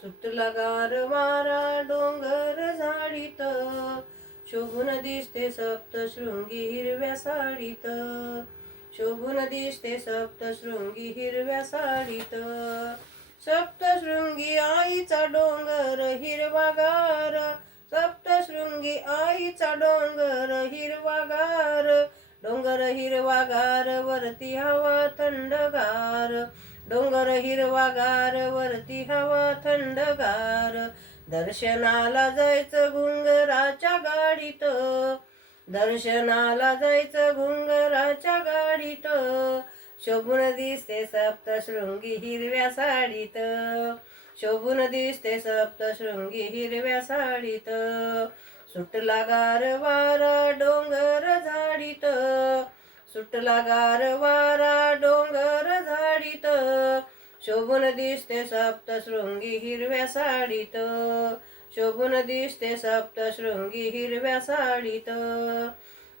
सुटला गार वारा डोंगर झाडीत शोभून दिसते सप्त शृंगी हिरव्या साडीत. शोभून दिसते सप्त शृंगी हिरव्या साडीत. सप्तशृंगी आईचा डोंगर हिरवागार सप्तशृंगी आईचा डोंगर हिरवागार डोंगर हिरवागार वरती हवा थंडगार. डोंगर हिरवागार वरती हवा थंडगार. दर्शनाला जायचं घुंगराच्या गाडीत. दर्शनाला जायचं घुंगराच्या गाडीत. शोभून दिसते सप्तशृंगी हिरव्या साडीत. शोभून दिसते सप्तशृंगी हिरव्या साडीत. सुटला गार वारा डोंगर झाडीत. सुटला गार वारा शोभून दिसते सप्तशृंगी हिरव्या साडीत. शोभून दिसते सप्तशृंगी हिरव्या साडीत.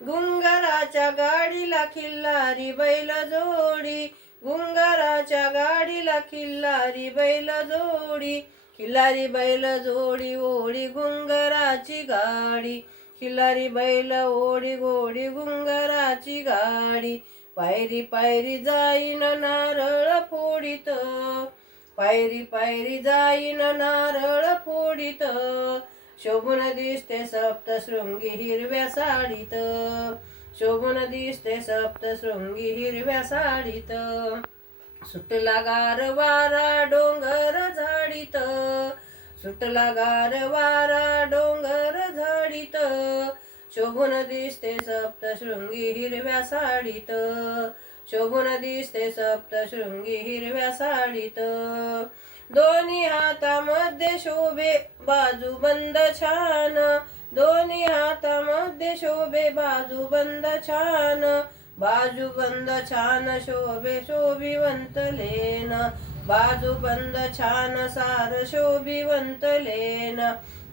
गुंगाराच्या गाडीला खिल्लारी बैल जोडी. गुंगाराच्या गाडीला खिल्लारी बैल जोडी. खिल्लारी बैल जोडी ओढी गुंगराची गाडी. खिल्लारी बैल ओढी गोडी गुंगराची गाडी. पायरी पायरी जाईन नारळ फोडीत. पायरी पायरी जाईन नारळ फोडीत. शोभून दिसते सप्तशृंगी हिरव्या साडीत. शोभून दिसते सप्तशृंगी हिरव्या साडीत. सुटला गार वारा डोंगर झाडीत. सुटला गार वारा डोंगर झाडीत. शोभून दिसते सप्तशृंगी हिरव्या साडीत. शोभून दिसते सप्तशृंगी हिरव्या साडीत. दोन्ही हातामध्ये शोभे बाजू बंद छान. दोन्ही हातामध्ये शोभे बाजू बंद छान. बाजू बंद छान शोभे शोभिवंत लेन. बाजू बंद छान सार शोभिवंत लेन.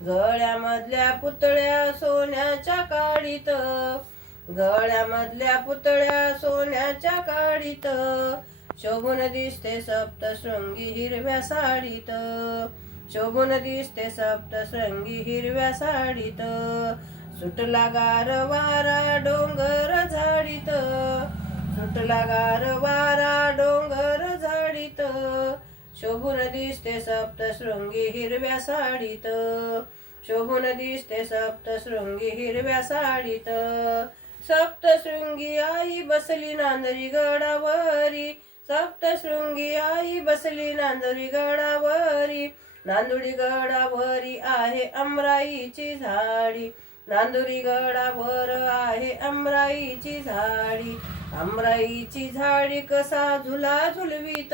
गळ्यामधल्या पुतळ्या सोन्याच्या काडीत. गळ्यामधल्या पुतळ्या सोन्याच्या काडीत. शोभून दिसते सप्तशृंगी हिरव्या साडीत. शोभून दिसते सप्तशृंगी हिरव्या साडीत. सुटला गार वारा डोंगर झाडीत. सुटला गार वारा डोंगर झाडीत. शोभून दिसते सप्तशृंगी हिरव्या साडीत. शोभून दिसते सप्तशृंगी हिरव्या साडीत. सप्तशृंगी आई बसली नांदरी गडावरी. सप्तशृंगी आई बसली नांदरी गडावरी. नांदुरी गडावरी आहे अमराईची झाडी. नांदुरी गडावर आहे अमराईची झाडी. अमराईची झाडी कसा झुला झुलवीत.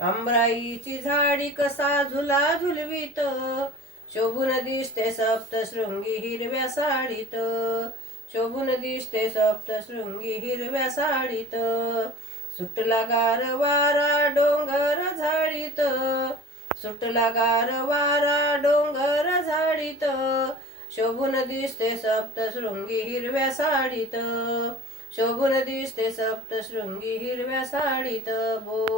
आंब्राईची झाडी कसा झुला झुलवीत शोभून दिसते सप्तशृंगी हिरव्या साडीत. शोभून दिसते सप्तशृंगी हिरव्या साडीत. सुटला गार वारा डोंगर झाडीत. सुटला गार वारा डोंगर झाडीत. शोभून दिसते सप्तशृंगी हिरव्या साडीत. शोभून दिसते सप्तशृंगी हिरव्या साडीत. बोल